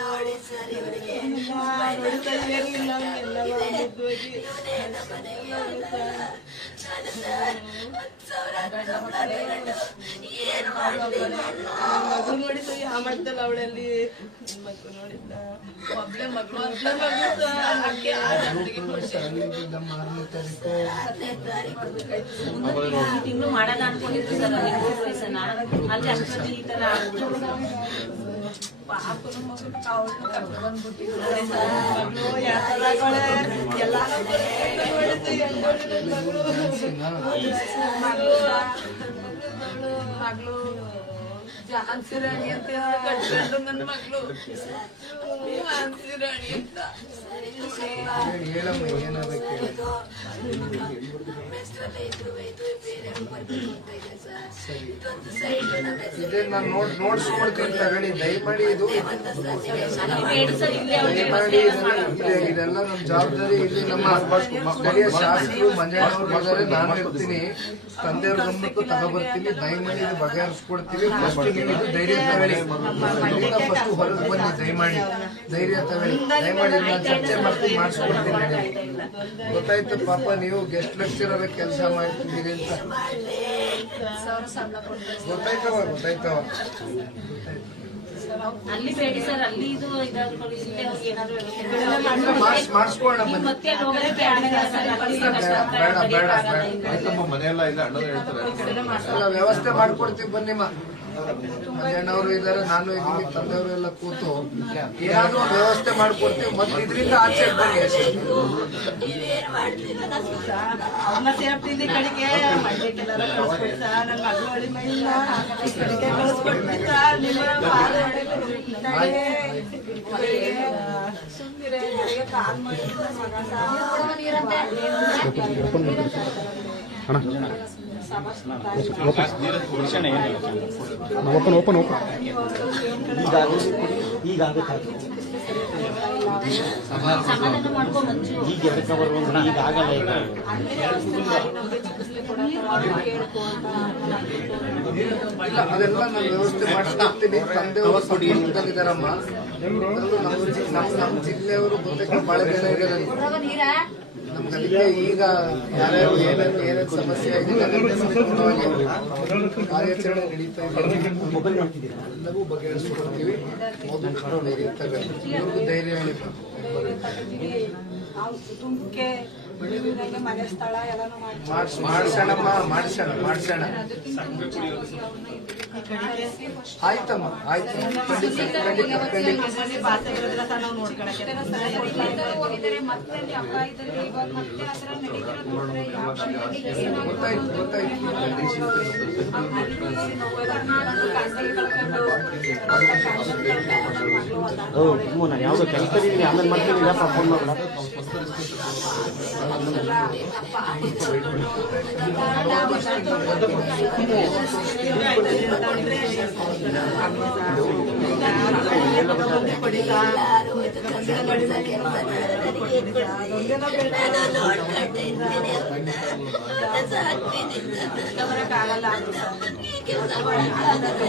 ನೋಡಿ ಸರ್ ಇವರಿಗೆ ಏನು ಮಾಡ್ಲಿಲ್ಲ ಮಗು ನೋಡಿದ್ದು ಯಾವ ಮಾಡ್ತಲ್ಲ ಅವಳಲ್ಲಿ ಮಗು ನೋಡಿದ್ದ ಒಬ್ಳೆ ಮಗಳು ತಿಂಗಳು ಮಾಡೋಣ ಅನ್ಕೊಂಡಿದ್ರು ಸರ್ ಅಲ್ಲಿ ಈ ತರ ಬಂದ್ಬಿಟ್ಟಿದ್ದಾರೆ ಮಗಳು. ಝಾನ್ಸಿ ರಾಣಿ ಅಂತ ಕಟ್ಕೊಂಡು ನನ್ನ ಮಗಳು ಝಾನ್ಸಿ ರಾಣಿ ಅಂತ ಹೇಳಮ್ಮ ಏನಾಗಕ್ಕೆ ಹೆಸರಲ್ಲೇ ಇದ್ರು ಇದು ಬೇರೆ ಬರ್ಬೇಕು ಅಂತ ಇದೆ ಸರ್ ಇದೊಂದು ಸೈಡ್ ನಮ್ಮ ಹೆಸರು ಇದೇ ನಾನು ನೋಡ್ ನೋಡ್ಸ್ಕೊಡ್ತೀನಿ ತಗೊಳ್ಳಿ ದಯಮಾಡಿ ಇದು ದಯಮಾಡಿ ಇದೆಲ್ಲ ನಮ್ಮ ಜವಾಬ್ದಾರಿ ಇಲ್ಲಿ ನಮ್ಮ ಮಕ್ಕಳಿಗೆ ಶಾಸಕರು ಮಂಜಾನವ್ರ ಇದ್ದಾರೆ ನಾನು ಇರ್ತೀನಿ ತಂದೆಯವ್ರ ಗಮನಕ್ಕೂ ತಗೊಬರ್ತೀನಿ ದಯಮಾಡಿ ಇದು ಬಗೆಹರಿಸ್ಕೊಡ್ತೀವಿ ಫಸ್ಟ್ ಧೈರ್ಯ ತಗೊಳ್ಳಿ ಇಲ್ಲಿಂದ ಫಸ್ಟ್ ಹೊರಗೆ ಬನ್ನಿ ದಯಮಾಡಿ ಧೈರ್ಯ ತಗೊಳ್ಳಿ ದಯಮಾಡಿ ನಾನು ಚರ್ಚೆ ಮಾಡ್ತೀನಿ ಮಾಡಿಸ್ಕೊಡ್ತೀನಿ. ಗೊತ್ತಾಯ್ತು ಪಾಪ ನೀವು ಗೆಸ್ಟ್ ಲೆಕ್ಚರರ್ ಕೆಲಸ ಮಾಡ್ತಿದ್ದೀರಿ ಅಂತ ಗೊತ್ತಾಯ್ತವ ಅಲ್ಲಿ ಬೇಡಿ ಸರ್ ಅಲ್ಲಿ ಇದು ಇಲ್ಲೇ ಏನಾದ್ರು ಮತ್ತೆ ಬೇಡ, ಮನೆಯೆಲ್ಲ ಇಲ್ಲ ಹೇಳ್ತಾರೆ. ಅಲ್ಲ ವ್ಯವಸ್ಥೆ ಮಾಡ್ಕೊಡ್ತೀವಿ ಬನ್ನಿಮ್ಮ. ಮಂಜಣ್ಣವರು ಇದ್ದಾರೆ ನಾನು ಇದ್ದೀನಿ ತಂದೆಯವರು ಎಲ್ಲ ಕೂತು ಏನಾದ್ರೂ ಒಂದ್ ವ್ಯವಸ್ಥೆ ಮಾಡ್ಕೊಡ್ತೀವಿ. ಮತ್ತೆ ಇದರಿಂದ ಆಚೆ ಬನ್ನಿ ಸುಮ್ಮನೆ ಓಪನ್ ಓಪನ್ ಓಪನ್ ಈಗ ಎದಕ್ಕೆ ಬರ್ಬೇಕು ಈಗ ಆಗಲ್ಲ ಈಗ. ಇಲ್ಲ ಅದೆಲ್ಲ ನಾನು ವ್ಯವಸ್ಥೆ ಮಾಡಿಸ್ಕೊಡ್ತೀನಿ. ತಂದೆಯವರು ಸಂಪರ್ಕದಲ್ಲಿದ್ದಾರಮ್ಮ ನಮ್ಮ ನಮ್ಮ ಜಿಲ್ಲೆಯವರು ಬಹುತೇಕ ಬಹಳ ಜನ ಇದ್ದಾರೆ ನಮ್ಗೆ ಅದಕ್ಕೆ ಈಗ ಯಾರ್ಯಾರು ಏನೇನು ಏನೇನು ಸಮಸ್ಯೆ ಆಗಿದೆ ಕಾರ್ಯಾಚರಣೆ ನಡೀತಾ ಇದೆ. ಎಲ್ಲವೂ ಬಗೆಹರಿಸ್ಕೊಡ್ತೀವಿ. ಮೊದಲು ಇವ್ರಿಗೂ ಧೈರ್ಯ ಹೇಳಿಪ್ಪ ಮಾಡಿಸೋಣ ಮಾಡ್ಸೋಣ. ಮಾಡ್ಸೋಣ ಆಯ್ತಮ್ಮ ಆಯ್ತು ಗೊತ್ತಾಯ್ತು ಗೊತ್ತಾಯ್ತು ಓ ಹ್ಞೂ ನಾನು ಯಾವುದೋ ಕೆಲಸದಲ್ಲಿ ಆಮೇಲೆ ಮಾಡ್ತೀನಿ ಇಲ್ಲಪ್ಪ ಫೋನ್ ಮಾಡಬೇಡ. ಕೆಲಸ ಮಾಡೋಕ್ಕಾಗಲ್ಲ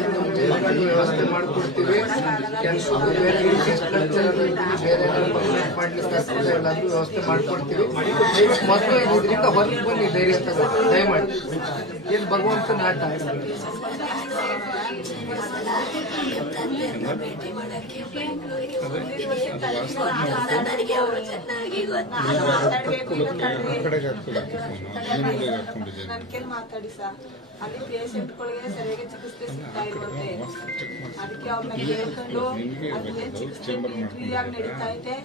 ಇನ್ನು ಮುಂದೆ ವ್ಯವಸ್ಥೆ ಮಾಡ್ಕೊಡ್ತೀವಿ ಬೇರೆ ಮಾಡ್ಲಿಕ್ಕೆ ವ್ಯವಸ್ಥೆ ಹೊರಗೆ ಬನ್ನಿ ಧೈರ್ಯ ದಯಮಾಡಿ ಏನು ಭಗವಂತನ ಆಟ ಭೇಟಿ ಮಾಡಕ್ಕೆ ನನಗೆ ಅವರು ಚೆನ್ನಾಗಿ ಮಾತಾಡಿ ಸರ್ ಅಲ್ಲಿ ಪೇಷಂಟ್ಗಳಿಗೆ ಸರಿಯಾಗಿ ಚಿಕಿತ್ಸೆ ಸಿಗ್ತಾ ಇರುವಂತೆ. ಅದಕ್ಕೆ ಅವ್ರನ್ನ ಕೇಳ್ಕೊಂಡು ಅದೇ ಚಿಕಿತ್ಸೆ ಫ್ರೀಯಾಗಿ ನಡೀತಾ ಐತೆ